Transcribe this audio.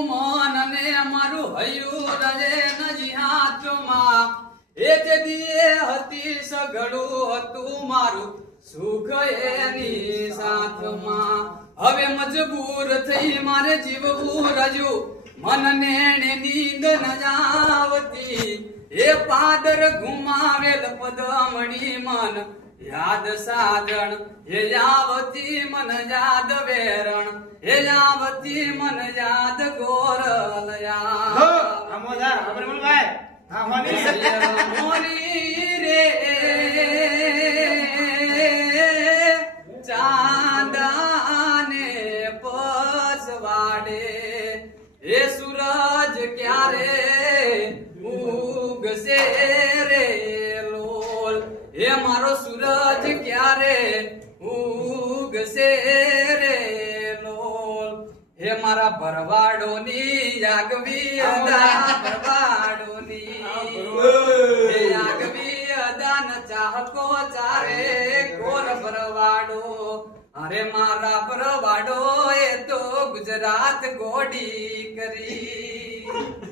મારું મન અને મારું હૈયું રજે નજી હાથમાં એ જે દીએ હતી સઘળું હતું મારું સુખ એની સાથમાં હવે મજબૂર થઈ મારે જીવવું રજ્યું મનને નીંદ ન જાવતી એ પાદર ઘુમાવેલ પદમણી મન યાદ સાજણ હે યાવતી મન યાદ વેરણ હે યાવતી મન યાદ ગોરલયા મોરી રે ચાંદાને પસવાડે એ સૂરજ ક્યારે ઉગશે રે લોલ એ મારો સૂરજ ક્યારે ઉગશે રે લોલ હે મારા ભરવાડોની આગવી અદા ભરવાડોની હે આગવી અદા ન ચાહકો ચારે કોર ભરવાડો અરે મારા ભરવાડો એ તો ગુજરાત ગોડી કરી